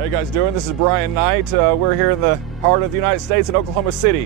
How you guys doing? This is Brian Knight. We're here in the heart of the United States in Oklahoma City.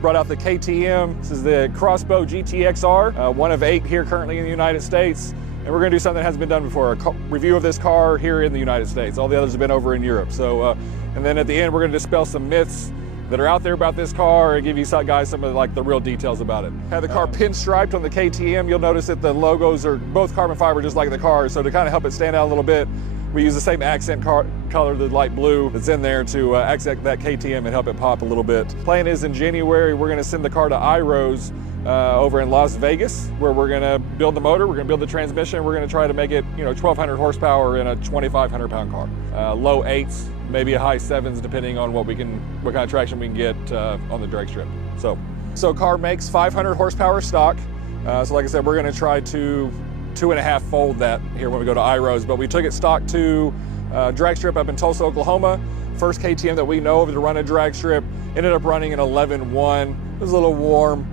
Brought out the KTM. This is the X-BOW GTXR, one of 8 here currently in the United States. And we're gonna do something that hasn't been done before, a review of this car here in the United States. All the others have been over in Europe. So, and then at the end, we're gonna dispel some myths that are out there about this car and give you guys some of the real details about it. Have the car pinstriped on the KTM. You'll notice that the logos are both carbon fiber just like the car. So to kind of help it stand out a little bit, we use the same accent color, the light blue that's in there to accent that KTM and help it pop a little bit. Plan is in January, we're gonna send the car to Iros over in Las Vegas, where we're gonna build the motor, we're gonna build the transmission, we're gonna try to make it 1,200 horsepower in a 2,500 pound car. Low 8s, maybe a high 7s, depending on what kind of traction we can get on the drag strip. So car makes 500 horsepower stock. So like I said, we're gonna try to 2.5 fold that here when we go to Iros, but we took it stock to drag strip up in Tulsa, Oklahoma. First KTM that we know of to run a drag strip. Ended up running an 11.1. It was a little warm.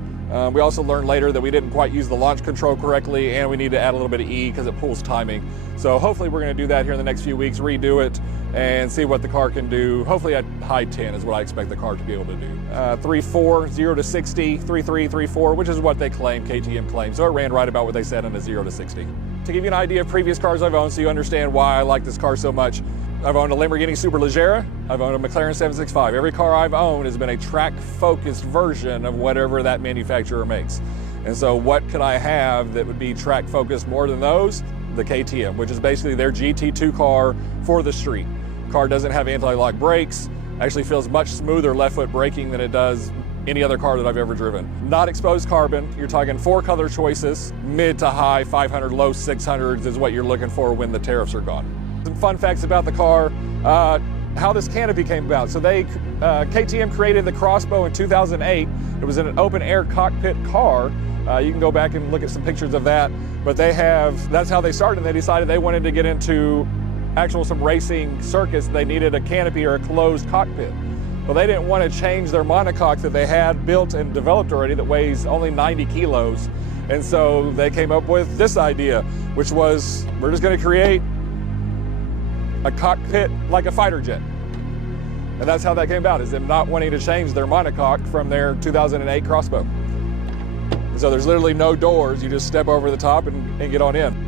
We also learned later that we didn't quite use the launch control correctly, and we need to add a little bit of E because it pulls timing. So hopefully we're gonna do that here in the next few weeks, redo it, and see what the car can do. Hopefully at high 10 is what I expect the car to be able to do. 3.4, 0 to 60, 3.3, 3.4, which is what they claim, KTM claims. So it ran right about what they said on a 0 to 60. To give you an idea of previous cars I've owned so you understand why I like this car so much, I've owned a Lamborghini Superleggera, I've owned a McLaren 765. Every car I've owned has been a track-focused version of whatever that manufacturer makes. And so what could I have that would be track-focused more than those? The KTM, which is basically their GT2 car for the street. Car doesn't have anti-lock brakes, actually feels much smoother left foot braking than it does any other car that I've ever driven. Not exposed carbon, you're talking 4 color choices, mid to high 500, low 600s is what you're looking for when the tariffs are gone. Some fun facts about the car, how this canopy came about. So KTM created the X-BOW in 2008. It was an open air cockpit car. You can go back and look at some pictures of that, but that's how they started. And they decided they wanted to get into some racing circuits. They needed a canopy or a closed cockpit. Well, they didn't want to change their monocoque that they had built and developed already that weighs only 90 kilos. And so they came up with this idea, which was, we're just going to create a cockpit like a fighter jet. And that's how that came about, is them not wanting to change their monocoque from their 2008 X-BOW. So there's literally no doors, you just step over the top and get on in.